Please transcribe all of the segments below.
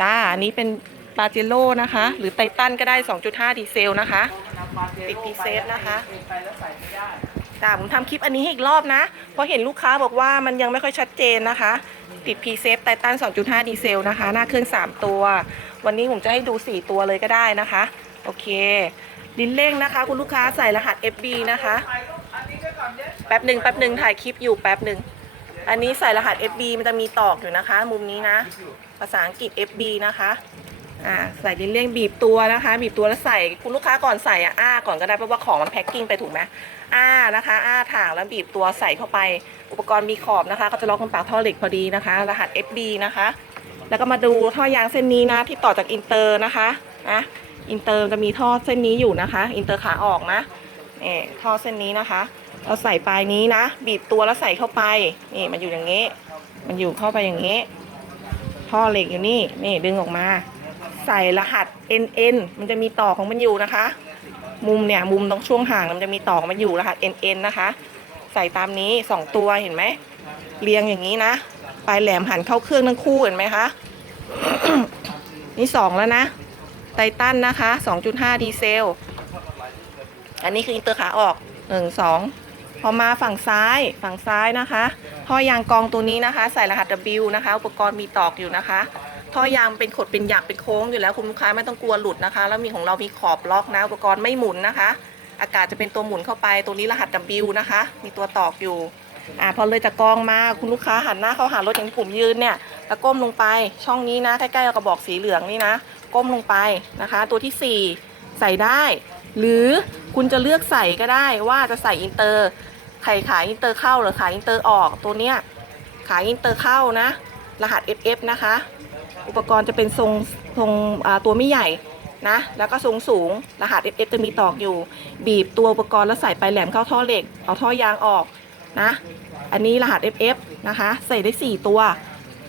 จ้า อันนี้เป็นปาเจโร่นะคะ หรือไททันก็ได้ 2.5 ดีเซลนะคะ ติดพีเซฟนะคะจ้าผมทำคลิปอันนี้ให้อีกรอบนะ เพราะเห็นลูกค้าบอกว่ามันยังไม่ค่อยชัดเจนนะคะ ติดพีเซฟไททัน 2.5 ดีเซลนะคะ หน้าเครื่อง 3 ตัว วันนี้ผมจะให้ดู 4 ตัวเลยก็ได้นะคะ โอเค ลิ้นเร่งนะคะ คุณลูกค้าใส่รหัส FB นะคะ แป๊บหนึ่งแป๊บหนึ่งถ่ายคลิปอยู่แป๊บหนึ่ง อันนี้ใส่รหัส FB มันจะมีตอกอยู่นะคะ มุมนี้นะ ภาษาอังกฤษ FB นะคะ อ่าใส่ลิ้นเลี่ยงบีบตัวนะคะ บีบตัวแล้วใส่คุณลูกค้าก่อนใส่อะอ้าก่อนก็ได้เพราะว่าของมันแพ็คกิ้งไปถูกไหมอ้านะคะ อ้าถางแล้วบีบตัวใส่เข้าไป อุปกรณ์มีขอบนะคะ ก็จะล็อกตรงปากท่อเหล็กพอดีนะคะ รหัส FB นะคะ แล้วก็มาดูท่อยางเส้นนี้นะ ที่ต่อจากอินเตอร์นะคะนะอินเตอร์จะมีท่อเส้นนี้อยู่นะคะ อินเตอร์ขาออกนะ นี่ท่อเส้นนี้นะคะ เราใส่ปลายนี้นะ บีบตัวแล้วใส่เข้าไป นี่มันอยู่อย่างนี้ มันอยู่เข้าไปอย่างนี้ ท่อเหล็กอยู่นี่ นี่ดึงออกมา ใส่รหัส NN มันจะมีต่อของมันอยู่นะคะ มุมเนี่ยมุมตรงช่วงห่างมันจะมีต่อของมันอยู่รหัส NN นะคะ ใส่ตามนี้2ตัวเห็นไหม เรียงอย่างนี้นะ ปลายแหลมหันเข้าเครื่องทั้งคู่เห็นไหมคะ นี่2แล้วนะไททันนะคะ 2.5 ดีเซล อันนี้คืออินเตอร์ขาออก1 2พอมาฝั่งซ้ายฝั่งซ้ายนะคะท่อยางกองตัวนี้นะคะ ใส่รหัส W นะคะ อุปกรณ์มีตอกอยู่นะคะท่อยางเป็นขดเป็นหยักเป็นโค้งอยู่แล้วคุณลูกค้าไม่ต้องกลัวหลุดนะคะ แล้วมีของเรามีขอบล็อกนะอุปกรณ์ไม่หมุนนะคะ อากาศจะเป็นตัวหมุนเข้าไปตัวนี้รหัส W นะคะ มีตัวตอกอยู่อ่าพอเลยจากกองมาคุณลูกค้าหันหน้าเข้าหารถอย่างผมยืนเนี่ยแล้วก้มลงไปช่องนี้นะใกล้ๆกับกระบอกสีเหลืองนี่นะ ก้มลงไปนะคะ ตัวที่ 4 ใส่ได้ หรือคุณจะเลือกใส่ก็ได้ว่าจะใส่อินเตอร์ใครขายอินเตอร์เข้าหรือขายอินเตอร์ออกตัวเนี้ยขายอินเตอร์เข้านะ รหัส FF นะคะ อุปกรณ์จะเป็นทรงทรงตัวไม่ใหญ่นะแล้วก็ทรงสูงรหัส FF จะมีตอกอยู่ บีบตัวอุปกรณ์แล้วใส่ไปลายแหลมเข้าท่อเหล็ก เอาท่อยางออกนะ อันนี้รหัส FF นะคะ ใส่ได้ 4 ตัว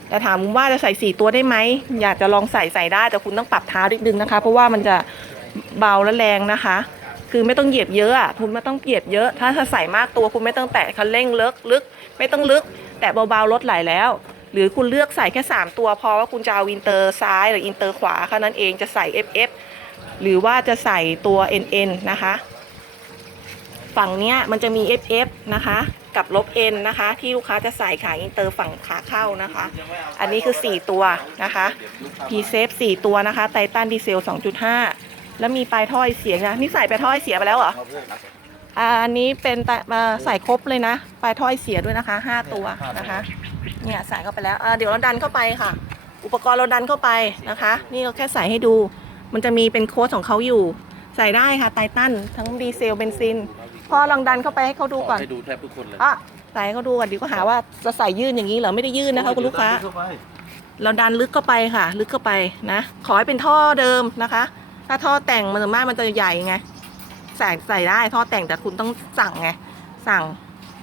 แต่ถามว่าจะใส่ 4 ตัวได้ไหมอยากจะลองใส่ใส่ได้แต่คุณต้องปรับเท้านิดนึงนะคะ เพราะว่ามันจะ เบาและแรงนะคะ คือไม่ต้องเหยียบเยอะอะคุณไม่ต้องเหยียบเยอะ ถ้าถ้าใส่มากตัวคุณไม่ต้องแตะคันเร่งเลิกลึก ไม่ต้องลึก แตะเบาๆลดไหลแล้ว หรือคุณเลือกใส่แค่ 3 ตัวพอว่าคุณจะเอาอินเตอร์ซ้ายหรืออินเตอร์ขวาแค่นั้นเองจะใส่ FF หรือว่าจะใส่ตัว NN นะคะ ฝั่งเนี้ยมันจะมี FF นะคะกับลบ N นะคะ ที่ลูกค้าจะใส่ขาอินเตอร์ฝั่งขาเข้านะคะ อันนี้คือ 4 ตัวนะคะพีเซฟ4ตัวนะคะไททันดีเซล 2.5 แล้วมีปลายท่อยเสียนะนี่ใส่ปลายท่อยเสียไปแล้วเหรออ่าอันนี้เป็นตะมาใส่ครบเลยนะปลายท่อยเสียด้วยนะคะ5ตัวนะคะ เนี่ยใส่เข้าไปแล้วอ่าเดี๋ยวเราดันเข้าไปค่ะ อุปกรณ์เราดันเข้าไปนะคะ นี่เราแค่ใส่ให้ดู มันจะมีเป็นโค้ดของเขาอยู่ ใส่ได้ค่ะไททันทั้งดีเซลเบนซินพ่อลองดันเข้าไปให้เขาดูก่อนให้ดูแทบทุกคนเลยอะใส่ให้เขาดูก่อนดีก็หาว่าจะใส่ยื่นอย่างนี้เหรอไม่ได้ยื่นนะคะคุณลูกค้าเราดันลึกเข้าไปค่ะ ลึกเข้าไปนะ ขอให้เป็นท่อเดิมนะคะ ถ้าท่อแต่งมันส่วนมากมันจะใหญ่ไงใส่ใส่ได้ท่อแต่งแต่คุณต้องสั่งไงสั่ง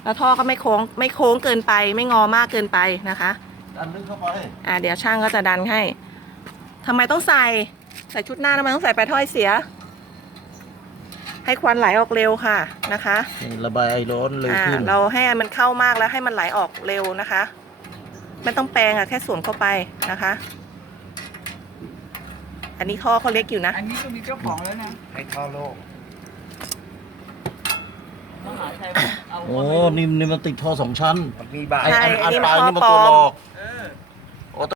แล้วท่อก็ไม่โค้งไม่โค้งเกินไป ไม่งอมากเกินไปนะคะดันลึกเข้าไปอ่าเดี๋ยวช่างก็จะดันให้ทำไมต้องใส่ใส่ชุดหน้าทำไมต้องใส่ปลายท่อยเสีย ให้ควันไหลออกเร็วค่ะนะคะระบายไอร้อนเร็วอ่าขึ้นเราให้มันเข้ามากแล้วให้มันไหลออกเร็วนะคะ ไม่ต้องแปรงอะแค่สวมเข้าไปนะคะ อันนี้ท่อเขาเล็กอยู่นะอันนี้ก็มีเจ้าของแล้วนะให้ท่อโลกมหาชัยเอาโอ้นี่นี่มันติดท่อสองชั้นมันมีบาทไอ้ใช่อันอัอันนนี้ปลายมันนี่มันท่อตัวปลอมหลอก เออ